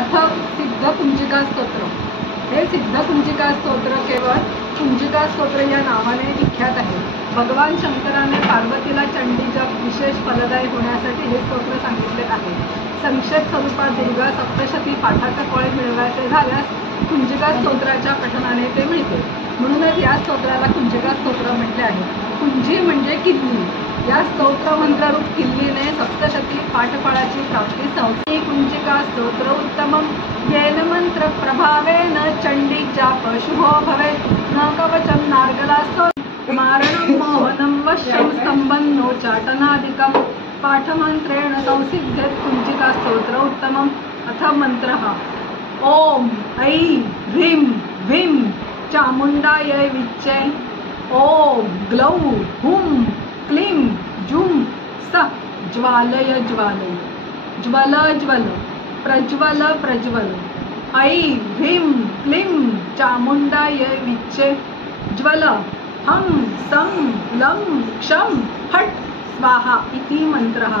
अथ सिद्ध कुंजिका स्तोत्र। हे सिद्ध कुंजिका स्तोत्र केवळ कुंजिका स्तोत्र या नावाने विख्यात आहे। भगवान शंकराने पार्वतीला चंडी जप विशेष फलदायी होण्यासाठी हे स्तोत्र सांगितले आहे। संक्षेप स्वरूपात दुर्गा सप्तशती पाठाचे फळ मिळवायचे झाल्यास कुंजिका स्तोत्राच्या पठणाने ते मिळते। म्हणूनच या स्तोत्राला कुंजिका स्तोत्र म्हटले आहे। कुंजी म्हणजे किल्ली। या स्तोत्र मंत्ररूप किल्लीने सप्तशती पाठफळाची प्राप्ती संस्थी। कुंजिका स्तोत्र उत्तमम येन मंत्र प्रभावेन चंडी जाप शुभो भवेत्। न कवचम नार्गलास्तो मारणं मोहनं वश्यं स्तंभं नो चाटनादिकं पाठमंत्रेण संसिद्धेत्। कुंजिका स्तोत्र उत्तमम। अथ मंत्रः ओम ऐं ह्रीं ह्रीं चामुण्डायै विच्चे। ओम ग्लौं हुं क्लीं जुं सः ज्वालय ज्वालय ज्वल ज्वल प्रज्वल प्रज्वल। ऐं ह्रीं क्लीं चामुण्डायै विच्चे। ज्वल हं सं लं क्षं फट् स्वाहा इति मंत्रः।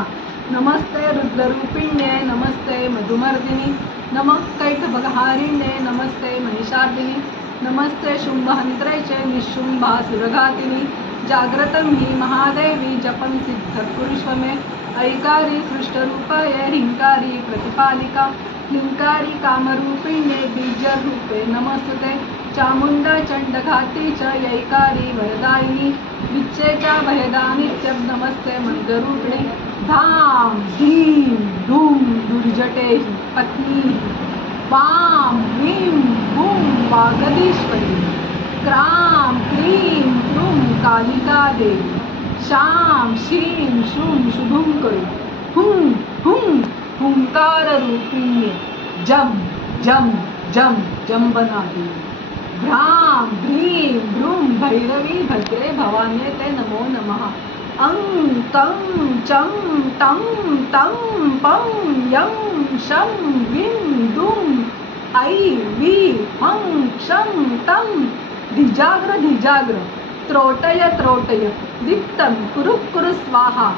नमस्ते रुद्ररूपिण्ये नमस्ते मधुमर्दिनी नमः कैटभहारिण्ये नमस्ते महिषार्दिनी नमस्ते शुंभहंत्रे च निशुंभासुरघातिनी। जाग्रतं हि महादेवी जपं सिद्ध कुरुष्व मे। ऐकारी सृष्टरूपाय ह्रींकारी प्रतिपालिका ह्रींकारी कामरूपिण्ये बीजरूपे नमस्तुते। चामुण्डा चण्डघाती च यैकारी वरदायिनी विच्चे च भयदा नित्यं नमस्ते मंत्ररूपिणी। धाम धीं धूम दुर्जटे पत्नी वां ह्रीं हुं वागदीश्वरी। क्रां क्लीं क्रूं कालिका देवी। शां शीं शूं शुभंकरी हुं हुं हुंकार रूपिण्ये। जम जम जम जंबनादेवी। भ्रां भ्रीं भ्रूं भैरवी भद्रे भवान्ये ते नमो नमः। अं तं चं तं तं पं यं शं वीं दुं ऐ वी हं क्षं तं धिजाग्र धिजाग्र। त्रोटय त्रोटय दीप्तं कुरु कुरु स्वाहा।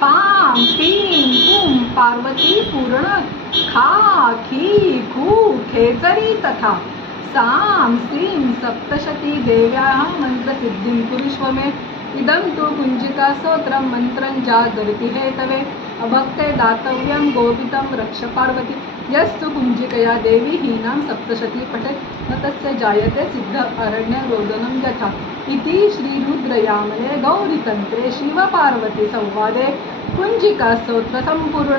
पां पीं पुं पार्वती पूर्ण खा खी खू खेचरी तथा। सां श्रीं सप्तशती देव्याः मंत्रसिद्धिं कुरुष्व मे। इदं तु कुंजिका स्तोत्रं मंत्रं जागरिति हेतवे। अभक्ते दातव्यं गोपितं रक्ष पार्वती। यस्तु कुंजिकया देवी हीनां सप्तशती पठेत् न तस्य जायते सिद्ध अरण्य रोदनं यथा। इति श्री रुद्रयामले गौरीतंत्रे शिव पार्वती संवादे कुंजिका स्तोत्र संपूर्ण।